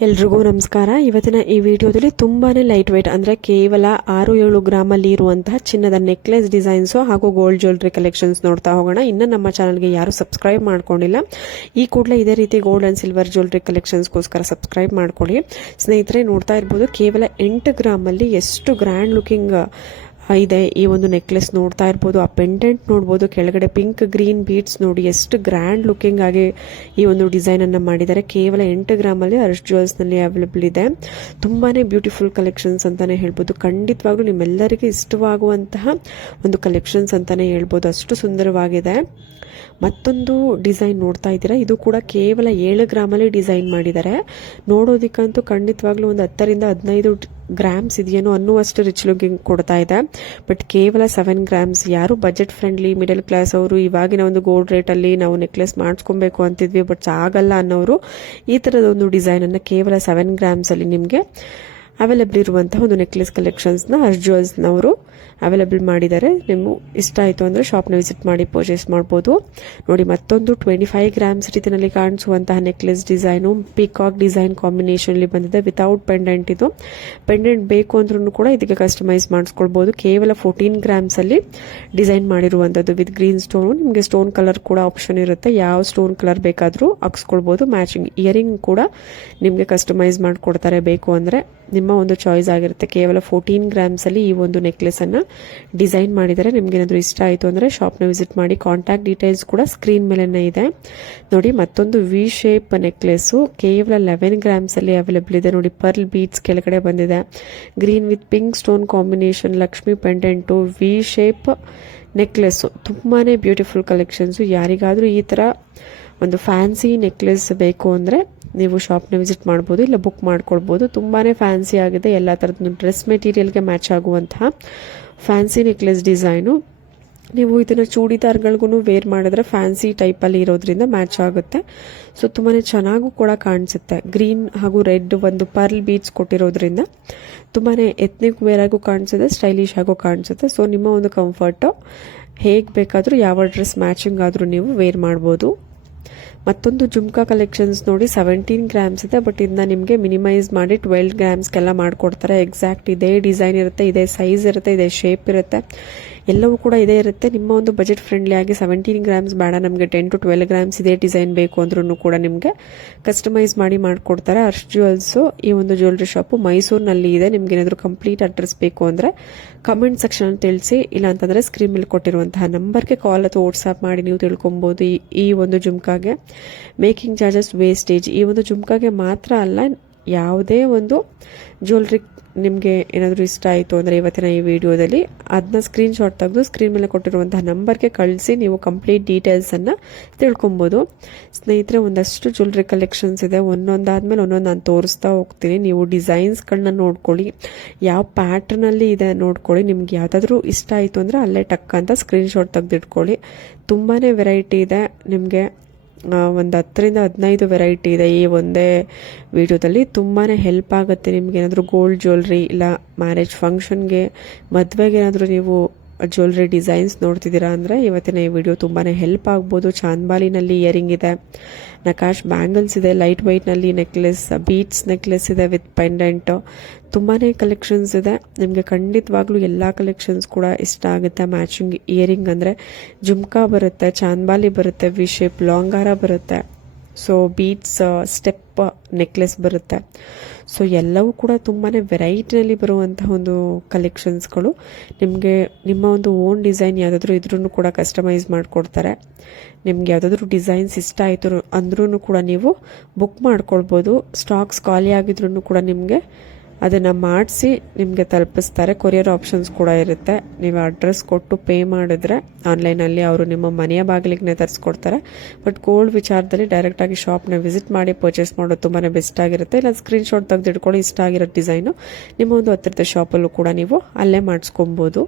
ಎಲ್ರಿಗೂ ನಮಸ್ಕಾರ. ಇವತ್ತಿನ ಈ ವಿಡಿಯೋದಲ್ಲಿ ತುಂಬಾನೇ ಲೈಟ್ ವೇಟ್ ಅಂದ್ರೆ ಕೇವಲ 6-7 ಗ್ರಾಮಲ್ಲಿ ಇರುವಂತಹ ಚಿನ್ನದ ನೆಕ್ಲೆಸ್ ಡಿಸೈನ್ಸ್ ಹಾಗೂ ಗೋಲ್ಡ್ ಜ್ಯುವೆಲರಿ ಕಲೆಕ್ಷನ್ಸ್ ನೋಡ್ತಾ ಹೋಗೋಣ. ಇನ್ನು ನಮ್ಮ ಚಾನಲ್ಗೆ ಯಾರು ಸಬ್ಸ್ಕ್ರೈಬ್ ಮಾಡ್ಕೊಂಡಿಲ್ಲ, ಈ ಕೂಡಲೇ ಇದೇ ರೀತಿ ಗೋಲ್ಡ್ ಅಂಡ್ ಸಿಲ್ವರ್ ಜ್ಯುವೆಲರಿ ಕಲೆಕ್ಷನ್ಸ್ಗೋಸ್ಕರ ಸಬ್ಸ್ಕ್ರೈಬ್ ಮಾಡ್ಕೊಳ್ಳಿ. ಸ್ನೇಹಿತರೆ, ನೋಡ್ತಾ ಇರ್ಬೋದು ಕೇವಲ 8 ಗ್ರಾಮಲ್ಲಿ ಎಷ್ಟು ಗ್ರ್ಯಾಂಡ್ ಲುಕಿಂಗ್ ಇದೆ ಈ ಒಂದು ನೆಕ್ಲೆಸ್. ನೋಡ್ತಾ ಇರ್ಬೋದು, ಆ ಪೆಂಡೆಂಟ್ ನೋಡ್ಬೋದು, ಕೆಳಗಡೆ ಪಿಂಕ್ ಗ್ರೀನ್ ಬೀಡ್ಸ್ ನೋಡಿ ಎಷ್ಟು ಗ್ರ್ಯಾಂಡ್ ಲುಕಿಂಗ್ ಆಗಿ ಈ ಒಂದು ಡಿಸೈನ್ ಅನ್ನ ಮಾಡಿದ್ದಾರೆ. ಕೇವಲ 8 ಗ್ರಾಮಲ್ಲಿ ಅರ್ಶ್ ಜ್ಯುವೆಲ್ಸ್ ನಲ್ಲಿ ಅವೈಲೇಬಲ್ ಇದೆ. ತುಂಬಾನೇ ಬ್ಯೂಟಿಫುಲ್ ಕಲೆಕ್ಷನ್ಸ್ ಅಂತಾನೆ ಹೇಳ್ಬೋದು. ಖಂಡಿತವಾಗ್ಲೂ ನಿಮ್ಮೆಲ್ಲರಿಗೂ ಇಷ್ಟವಾಗುವಂತಹ ಒಂದು ಕಲೆಕ್ಷನ್ಸ್ ಅಂತಾನೆ ಹೇಳ್ಬೋದು, ಅಷ್ಟು ಸುಂದರವಾಗಿದೆ. ಮತ್ತೊಂದು ಡಿಸೈನ್ ನೋಡ್ತಾ ಇದ್ದೀರಾ, ಇದು ಕೂಡ ಕೇವಲ 7 ಗ್ರಾಮಲ್ಲಿ ಡಿಸೈನ್ ಮಾಡಿದ್ದಾರೆ. ನೋಡೋದಿಕ್ಕಂತೂ ಖಂಡಿತವಾಗ್ಲೂ ಒಂದು 10-15 ಗ್ರಾಮ್ಸ್ ಇದೆಯೇನೋ ಅನ್ನುವಷ್ಟು ರಿಚ್ ಲುಕಿಂಗ್ ಕೊಡ್ತಾ ಇದೆ. ಬಟ್ ಕೇವಲ 7 ಗ್ರಾಮ್ಸ್. ಯಾರು ಬಜೆಟ್ ಫ್ರೆಂಡ್ಲಿ ಮಿಡಲ್ ಕ್ಲಾಸ್ ಅವರು ಇವಾಗಿನ ಒಂದು ಗೋಲ್ಡ್ ರೇಟಲ್ಲಿ ನಾವು ನೆಕ್ಲೆಸ್ ಮಾಡಿಸ್ಕೊಬೇಕು ಅಂತಿದ್ವಿ ಬಟ್ ಆಗಲ್ಲ ಅನ್ನೋರು ಈ ಥರದ ಒಂದು ಡಿಸೈನ್ ಅನ್ನು ಕೇವಲ 7 ಗ್ರಾಮ್ಸ್ ಅಲ್ಲಿ ನಿಮಗೆ ಅವೈಲೇಬಲ್ ಇರುವಂತಹ ಒಂದು ನೆಕ್ಲೆಸ್ ಕಲೆಕ್ಷನ್ಸ್ನ ಅರ್ಶ್ ಜ್ಯುವೆಲ್ಸ್ನವರು ಅವೈಲೇಬಲ್ ಮಾಡಿದ್ದಾರೆ. ನಿಮ್ಗೆ ಇಷ್ಟ ಆಯಿತು ಅಂದರೆ ಶಾಪ್ನ ವಿಸಿಟ್ ಮಾಡಿ ಪರ್ಚೇಸ್ ಮಾಡ್ಬೋದು. ನೋಡಿ, ಮತ್ತೊಂದು 25 ಗ್ರಾಮ್ಸ್ ರೀತಿಯಲ್ಲಿ ಕಾಣಿಸುವಂತಹ ನೆಕ್ಲೆಸ್ ಡಿಸೈನು ಪಿಕಾಕ್ ಡಿಸೈನ್ ಕಾಂಬಿನೇಷನ್ಲಿ ಬಂದಿದೆ. Without pendant. ಇದು ಪೆಂಡೆಂಟ್ ಬೇಕು ಅಂದ್ರೂ ಕೂಡ ಇದಕ್ಕೆ ಕಸ್ಟಮೈಸ್ ಮಾಡಿಸ್ಕೊಳ್ಬೋದು. ಕೇವಲ 14 ಗ್ರಾಮ್ಸಲ್ಲಿ ಡಿಸೈನ್ ಮಾಡಿರುವಂಥದ್ದು ವಿತ್ ಗ್ರೀನ್ ಸ್ಟೋನು. ನಿಮಗೆ ಸ್ಟೋನ್ ಕಲರ್ ಕೂಡ ಆಪ್ಷನ್ ಇರುತ್ತೆ, ಯಾವ ಸ್ಟೋನ್ ಕಲರ್ ಬೇಕಾದರೂ ಹಾಕ್ಸ್ಕೊಳ್ಬೋದು. ಮ್ಯಾಚಿಂಗ್ ಇಯರಿಂಗ್ ಕೂಡ ನಿಮಗೆ ಕಸ್ಟಮೈಸ್ ಮಾಡಿಕೊಡ್ತಾರೆ ಬೇಕು ಅಂದರೆ. ನಿಮ್ಮ ಒಂದು ಚಾಯ್ಸ್ ಆಗಿರುತ್ತೆ. ಕೇವಲ 14 ಗ್ರಾಮ್ಸಲ್ಲಿ ಈ ಒಂದು ನೆಕ್ಲೆಸ್ ಅನ್ನ ಡಿಸೈನ್ ಮಾಡಿದ್ದಾರೆ. ನಿಮ್ಗೆ ಏನಾದರೂ ಇಷ್ಟ ಆಯಿತು ಅಂದರೆ ಶಾಪ್ನ ವಿಸಿಟ್ ಮಾಡಿ. ಕಾಂಟ್ಯಾಕ್ಟ್ ಡೀಟೇಲ್ಸ್ ಕೂಡ ಸ್ಕ್ರೀನ್ ಮೇಲೆನೇ ಇದೆ. ನೋಡಿ, ಮತ್ತೊಂದು ವಿ ಶೇಪ್ ನೆಕ್ಲೆಸ್ಸು ಕೇವಲ 11 ಗ್ರಾಮ್ಸಲ್ಲಿ ಅವೈಲೇಬಲ್ ಇದೆ. ನೋಡಿ, ಪರ್ಲ್ ಬೀಡ್ಸ್ ಕೆಳಗಡೆ ಬಂದಿದೆ. Green with pink stone combination, Lakshmi pendant, V shape necklace. ತುಂಬಾನೇ ಬ್ಯೂಟಿಫುಲ್ ಕಲೆಕ್ಷನ್ಸು. ಯಾರಿಗಾದರೂ ಈ ಥರ ಒಂದು ಫ್ಯಾನ್ಸಿ ನೆಕ್ಲೆಸ್ ಬೇಕು ಅಂದರೆ ನೀವು ಶಾಪ್ನ ವಿಸಿಟ್ ಮಾಡ್ಬೋದು, ಇಲ್ಲ ಬುಕ್ ಮಾಡ್ಕೊಳ್ಬೋದು. ತುಂಬಾನೇ ಫ್ಯಾನ್ಸಿ ಆಗಿದೆ. ಎಲ್ಲ ಥರದ ಡ್ರೆಸ್ ಮೆಟೀರಿಯಲ್ಗೆ ಮ್ಯಾಚ್ ಆಗುವಂತಹ ಫ್ಯಾನ್ಸಿ ನೆಕ್ಲೆಸ್ ಡಿಸೈನು. ನೀವು ಇದನ್ನು ಚೂಡಿದಾರ್ಗಳಿಗೂ ವೇರ್ ಮಾಡಿದ್ರೆ ಫ್ಯಾನ್ಸಿ ಟೈಪಲ್ಲಿ ಇರೋದ್ರಿಂದ ಮ್ಯಾಚ್ ಆಗುತ್ತೆ. ಸೊ ತುಂಬಾ ಚೆನ್ನಾಗೂ ಕೂಡ ಕಾಣಿಸುತ್ತೆ. ಗ್ರೀನ್ ಹಾಗೂ ರೆಡ್ ಒಂದು ಪರ್ಲ್ ಬೀಡ್ಸ್ ಕೊಟ್ಟಿರೋದ್ರಿಂದ ತುಂಬಾ ಎತ್ನಿಕ್ ವೇರ್ ಆಗು ಕಾಣಿಸುತ್ತೆ, ಸ್ಟೈಲಿಶ್ ಆಗು ಕಾಣಿಸುತ್ತೆ. ಸೊ ನಿಮ್ಮ ಒಂದು ಕಂಫರ್ಟು ಹೇಗೆ ಬೇಕಾದರೂ ಯಾವ ಡ್ರೆಸ್ ಮ್ಯಾಚಿಂಗ್ ಆದರೂ ನೀವು ವೇರ್ ಮಾಡ್ಬೋದು. ಮತ್ತೊಂದು ಜುಮ್ಕಾ ಕಲೆಕ್ಷನ್ಸ್ ನೋಡಿ, 17 ಗ್ರಾಮ್ಸ್ ಇದೆ. ಬಟ್ ಇದನ್ನ ನಿಮಗೆ ಮಿನಿಮೈಸ್ ಮಾಡಿ 12 ಗ್ರಾಮ್ಸ್ಗೆಲ್ಲ ಮಾಡಿಕೊಡ್ತಾರೆ. ಎಕ್ಸಾಕ್ಟ್ ಇದೇ ಡಿಸೈನ್ ಇರುತ್ತೆ, ಇದೇ ಸೈಜ್ ಇರುತ್ತೆ, ಇದೇ ಶೇಪ್ ಇರುತ್ತೆ, ಎಲ್ಲವೂ ಕೂಡ ಇದೇ ಇರುತ್ತೆ. ನಿಮ್ಮ ಒಂದು ಬಜೆಟ್ ಫ್ರೆಂಡ್ಲಿ ಆಗಿ 17 ಗ್ರಾಮ್ಸ್ ಬೇಡ, ನಮಗೆ 10-12 ಗ್ರಾಮ್ಸ್ ಇದೇ ಡಿಸೈನ್ ಬೇಕು ಅಂದ್ರೂ ಕೂಡ ನಿಮಗೆ ಕಸ್ಟಮೈಸ್ ಮಾಡಿ ಮಾಡಿಕೊಡ್ತಾರೆ. ಅರ್ಶ್ ಜ್ಯುವೆಲ್ಸು ಈ ಒಂದು ಜ್ಯುವೆಲ್ರಿ ಶಾಪು ಮೈಸೂರಿನಲ್ಲಿ ಇದೆ. ನಿಮ್ಗೆ ಏನಾದರೂ ಕಂಪ್ಲೀಟ್ ಅಡ್ರೆಸ್ ಬೇಕು ಅಂದರೆ ಕಮೆಂಟ್ ಸೆಕ್ಷನ್ ತಿಳಿಸಿ, ಇಲ್ಲ ಅಂತಂದರೆ ಸ್ಕ್ರೀನ್ ಮೇಲೆ ಕೊಟ್ಟಿರುವಂತಹ ನಂಬರ್ಗೆ ಕಾಲ್ ಅಥವಾ ವಾಟ್ಸ್ಆ್ಯಪ್ ಮಾಡಿ ನೀವು ತಿಳ್ಕೊಬೋದು. ಈ ಒಂದು ಜುಮ್ಕಾಗೆ ಮೇಕಿಂಗ್ ಚಾರ್ಜಸ್ ವೇಸ್ಟೇಜ್. ಈ ಒಂದು ಜುಮ್ಕಾಗೆ ಮಾತ್ರ ಅಲ್ಲ, ಯಾವುದೇ ಒಂದು ಜ್ಯುವೆಲ್ರಿ ನಿಮಗೆ ಏನಾದರೂ ಇಷ್ಟ ಆಯಿತು ಅಂದರೆ ಇವತ್ತಿನ ಈ ವಿಡಿಯೋದಲ್ಲಿ ಅದನ್ನ ಸ್ಕ್ರೀನ್ಶಾಟ್ ತೆಗೆದು ಸ್ಕ್ರೀನ್ ಮೇಲೆ ಕೊಟ್ಟಿರುವಂತಹ ನಂಬರ್ಗೆ ಕಳಿಸಿ ನೀವು ಕಂಪ್ಲೀಟ್ ಡೀಟೇಲ್ಸನ್ನು ತಿಳ್ಕೊಬೋದು. ಸ್ನೇಹಿತರೆ, ಒಂದಷ್ಟು ಜ್ಯುವೆಲ್ರಿ ಕಲೆಕ್ಷನ್ಸ್ ಇದೆ. ಒಂದೊಂದಾದ್ಮೇಲೆ ಒಂದೊಂದು ನಾನು ತೋರಿಸ್ತಾ ಹೋಗ್ತೀನಿ. ನೀವು ಡಿಸೈನ್ಸ್ಗಳನ್ನ ನೋಡ್ಕೊಳ್ಳಿ, ಯಾವ ಪ್ಯಾಟ್ರನಲ್ಲಿ ಇದೆ ನೋಡ್ಕೊಳ್ಳಿ. ನಿಮ್ಗೆ ಯಾವುದಾದ್ರೂ ಇಷ್ಟ ಆಯಿತು ಅಂದರೆ ಅಲ್ಲೇ ಟಕ್ ಅಂತ ಸ್ಕ್ರೀನ್ಶಾಟ್ ತೆಗೆದಿಟ್ಕೊಳ್ಳಿ. ತುಂಬಾ ವೆರೈಟಿ ಇದೆ. ನಿಮಗೆ ಒಂದು 10-15 ವೆರೈಟಿ ಇದೆ ಈ ಒಂದೇ ವಿಡಿಯೋದಲ್ಲಿ. ತುಂಬಾ ಹೆಲ್ಪ್ ಆಗುತ್ತೆ ನಿಮ್ಗೆ. ಏನಾದರೂ ಗೋಲ್ಡ್ ಜ್ಯುವೆಲ್ರಿ ಇಲ್ಲ ಮ್ಯಾರೇಜ್ ಫಂಕ್ಷನ್ಗೆ, ಮದುವೆಗೆ ಏನಾದರೂ ನೀವು ಜ್ಯುವೆಲ್ರಿ ಡಿಸೈನ್ಸ್ ನೋಡ್ತಿದ್ದೀರಾ ಅಂದರೆ ಇವತ್ತಿನ ಈ ವಿಡಿಯೋ ತುಂಬಾ ಹೆಲ್ಪ್ ಆಗ್ಬೋದು. ಚಾಂದ್ಬಾಲಿನಲ್ಲಿ ಇಯರಿಂಗ್ ಇದೆ, ನಕಾಶ್ ಬ್ಯಾಂಗಲ್ಸ್ ಇದೆ, ಲೈಟ್ ವೈಟ್ನಲ್ಲಿ ನೆಕ್ಲೆಸ್, ಬೀಟ್ಸ್ ನೆಕ್ಲೆಸ್ ಇದೆ ವಿತ್ ಪೆಂಡೆಂಟು. ತುಂಬಾ ಕಲೆಕ್ಷನ್ಸ್ ಇದೆ. ನಿಮಗೆ ಖಂಡಿತವಾಗ್ಲೂ ಎಲ್ಲ ಕಲೆಕ್ಷನ್ಸ್ ಕೂಡ ಇಷ್ಟ ಆಗುತ್ತೆ. ಮ್ಯಾಚಿಂಗ್ ಇಯರಿಂಗ್ ಅಂದರೆ ಜುಮ್ಕಾ ಬರುತ್ತೆ, ಚಾಂದ್ಬಾಲಿ ಬರುತ್ತೆ, ವಿ ಶೇಪ್ ಲಾಂಗಾರ ಬರುತ್ತೆ, ಸೊ ಬೀಟ್ಸ್ ಸ್ಟೆಪ್ ನೆಕ್ಲೆಸ್ ಬರುತ್ತೆ. ಸೊ ಎಲ್ಲವೂ ಕೂಡ ತುಂಬಾ ವೆರೈಟಿನಲ್ಲಿ ಬರುವಂತಹ ಒಂದು ಕಲೆಕ್ಷನ್ಸ್ಗಳು. ನಿಮಗೆ ನಿಮ್ಮ ಒಂದು ಓನ್ ಡಿಸೈನ್ ಯಾವುದಾದ್ರೂ ಇದ್ರೂ ಕೂಡ ಕಸ್ಟಮೈಸ್ ಮಾಡಿಕೊಡ್ತಾರೆ. ನಿಮ್ಗೆ ಯಾವುದಾದ್ರೂ ಡಿಸೈನ್ಸ್ ಇಷ್ಟ ಆಯಿತು ಅಂದ್ರೂ ಕೂಡ ನೀವು ಬುಕ್ ಮಾಡ್ಕೊಳ್ಬೋದು. ಸ್ಟಾಕ್ಸ್ ಖಾಲಿ ಆಗಿದ್ರೂ ಕೂಡ ನಿಮಗೆ ಅದನ್ನು ಮಾಡಿಸಿ ನಿಮಗೆ ತಲುಪಿಸ್ತಾರೆ. ಕೊರಿಯರ್ ಆಪ್ಷನ್ಸ್ ಕೂಡ ಇರುತ್ತೆ. ನೀವು ಅಡ್ರೆಸ್ ಕೊಟ್ಟು ಪೇ ಮಾಡಿದ್ರೆ ಆನ್ಲೈನಲ್ಲಿ ಅವರು ನಿಮ್ಮ ಮನೆಯ ಬಾಗಿಲಿಗೆ ತರಿಸ್ಕೊಡ್ತಾರೆ. ಬಟ್ ಗೋಲ್ಡ್ ವಿಚಾರದಲ್ಲಿ ಡೈರೆಕ್ಟಾಗಿ ಶಾಪ್ನ ವಿಸಿಟ್ ಮಾಡಿ ಪರ್ಚೇಸ್ ಮಾಡೋದು ತುಂಬಾ ಬೆಸ್ಟ್ ಆಗಿರುತ್ತೆ. ಇಲ್ಲ ಸ್ಕ್ರೀನ್ಶಾಟ್ ತೆಗೆದಿಟ್ಕೊಳ್ಳಿ, ಇಷ್ಟ ಆಗಿರೋ ಡಿಸೈನು ನಿಮ್ಮ ಒಂದು ಹತ್ತಿರದ ಶಾಪಲ್ಲೂ ಕೂಡ ನೀವು ಅಲ್ಲೇ ಮಾಡಿಸ್ಕೊಬೋದು.